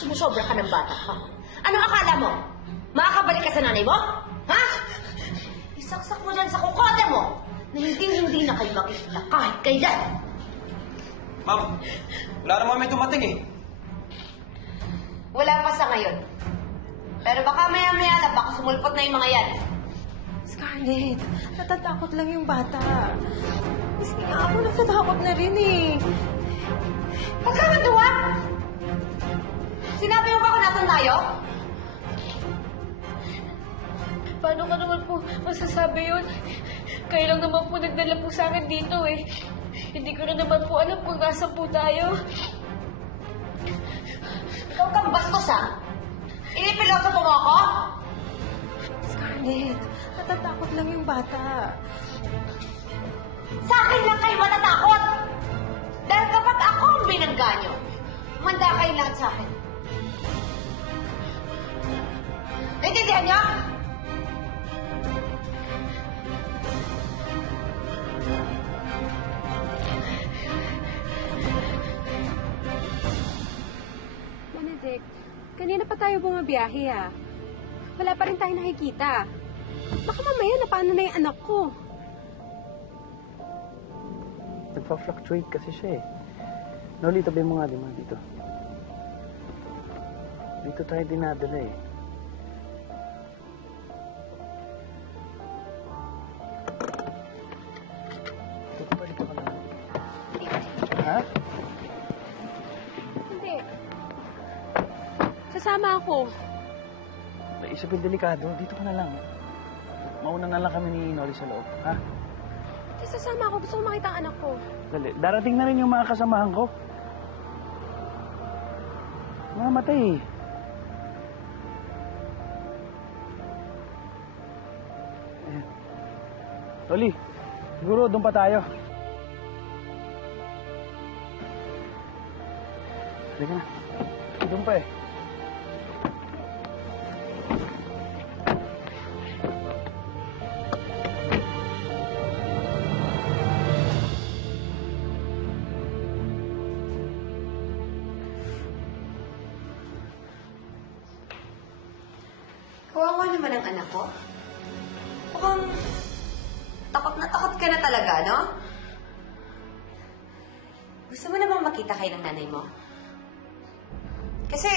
Sumusobra ka ng bata, ha? Anong akala mo? Makakabalik ka sa nanay mo? Ha? Isaksak mo dyan sa kukote mo na hindi na kayo makikita kahit kailan. Ma'am, wala naman may dumating eh. Wala pa sa ngayon. Pero baka maya-maya na baka sumulpot na yung mga yan. Scarlett, natatakot lang yung bata. Miski nga ako natatakot na rin eh. Huwag ka matuwa! Sinabi mo ba kung nasan tayo? Paano ka naman po masasabi yun? Kayo lang naman po nagdala po sa akin dito eh. Hindi ko na naman po alam kung nasan po tayo. Ikaw kang bastos, ha? Inipiloso mo ako? Scarlett, natatakot lang yung bata. Sa akin lang kayo matatakot! Dahil kapag ako ang binangga nyo, manda kayo lahat sa akin. Naintindihan nyo? Benedict, kanina pa tayo bumabiyahe ah. Wala pa rin tayo nakikita. Baka mamaya napaano na yung anak ko. Nagpa-fluctuate kasi siya eh. Noli, tabi mo nga, di ba? Dito. Dito tayo dinadala eh. Dito pa ka lang. Ha? Hindi. Sasama ako. Isipin delikado. Dito ka na lang. Mauna na lang kami ni Noli sa loob. Ha? Hindi, sasama ako. Gusto ko makita ang anak ko. Dali. Darating na rin yung mga kasamahan ko. Mamatay eh. Oli, siguro doon pa tayo. Halika na. Doon pa eh. Kawawa naman ang anak ko. Mukhang takot ka na talaga, no? Gusto mo namang makita kayo ng nanay mo? Kasi,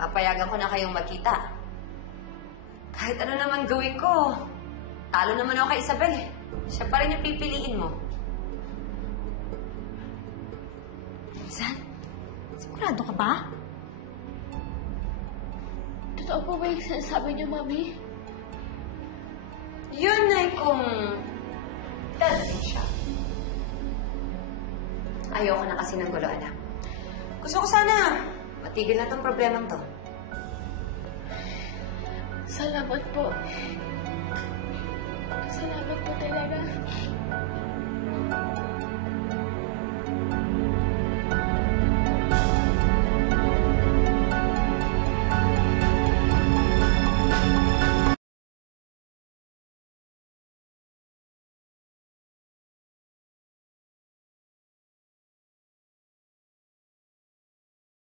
papayagan ko na kayong makita. Kahit ano naman gawin ko, talo naman ako kay Isabel. Siya pa rin yung pipiliin mo. San? Sigurado ka ba? Totoo po ba yung sinasabi niyo, Mami? Yun ay kung dadating siya. Ayoko na kasi ng gulo, anak. Gusto ko sana matigil na tong problemang to. Salamat po. Salamat po talaga.